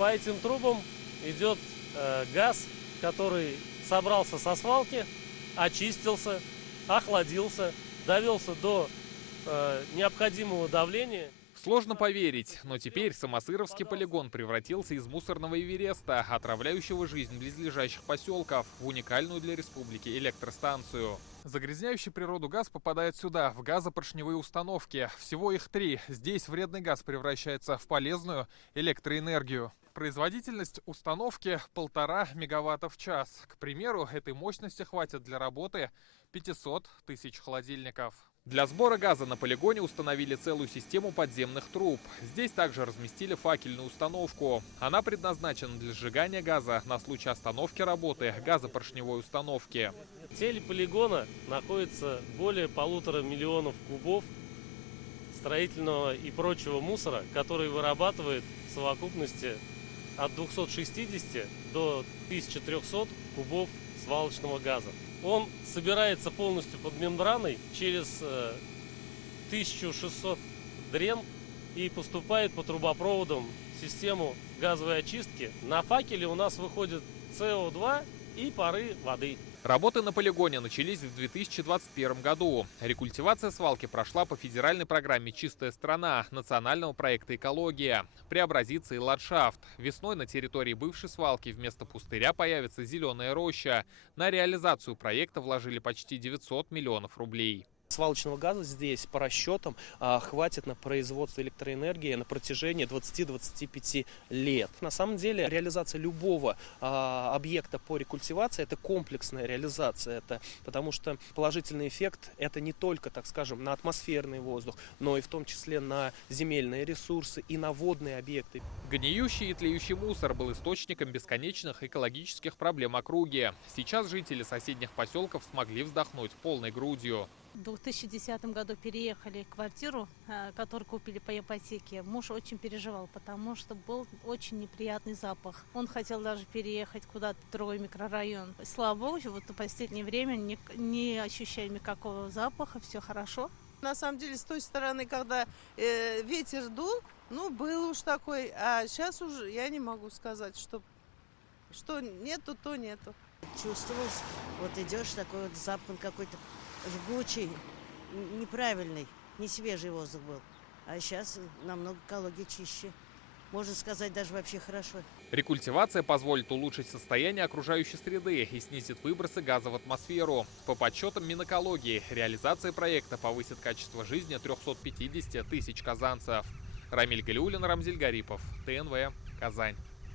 По этим трубам идет газ, который собрался со свалки, очистился, охладился, довелся до необходимого давления. Сложно поверить, но теперь Самосыровский полигон превратился из мусорного Эвереста, отравляющего жизнь близлежащих поселков, в уникальную для республики электростанцию. Загрязняющий природу газ попадает сюда, в газопоршневые установки. Всего их 3. Здесь вредный газ превращается в полезную электроэнергию. Производительность установки 1,5 мегаватта в час. К примеру, этой мощности хватит для работы 500 тысяч холодильников. Для сбора газа на полигоне установили целую систему подземных труб. Здесь также разместили факельную установку. Она предназначена для сжигания газа на случай остановки работы газопоршневой установки. В теле полигона находится более 1,5 миллиона кубов строительного и прочего мусора, который вырабатывает в совокупности от 260 до 1300 кубов свалочного газа. Он собирается полностью под мембраной через 1600 дрен и поступает по трубопроводам в систему газовой очистки. На факеле у нас выходит СО2 и пары воды. Работы на полигоне начались в 2021 году. Рекультивация свалки прошла по федеральной программе «Чистая страна» национального проекта «Экология». Преобразится и ландшафт. Весной на территории бывшей свалки вместо пустыря появится зеленая роща. На реализацию проекта вложили почти 900 миллионов рублей. Свалочного газа здесь по расчетам хватит на производство электроэнергии на протяжении 20-25 лет. На самом деле реализация любого объекта по рекультивации — это комплексная реализация. Потому что положительный эффект — это не только, так скажем, на атмосферный воздух, но и в том числе на земельные ресурсы и на водные объекты. Гниющий и тлеющий мусор был источником бесконечных экологических проблем округи. Сейчас жители соседних поселков смогли вздохнуть полной грудью. В 2010 году переехали в квартиру, которую купили по ипотеке. Муж очень переживал, потому что был очень неприятный запах. Он хотел даже переехать куда-то в другой микрорайон. Слава богу, вот в последнее время не ощущаем никакого запаха, все хорошо. На самом деле, с той стороны, когда ветер дул, был уж такой, а сейчас уже я не могу сказать, что нету, то нету. Чувствовалось, вот идешь, такой вот запах какой-то жгучий, неправильный, не свежий воздух был. А сейчас намного экология чище. Можно сказать, даже вообще хорошо. Рекультивация позволит улучшить состояние окружающей среды и снизит выбросы газа в атмосферу. По подсчетам Минэкологии, реализация проекта повысит качество жизни 350 тысяч казанцев. Рамиль Галиуллин, Рамзиль Гарипов, ТНВ, Казань.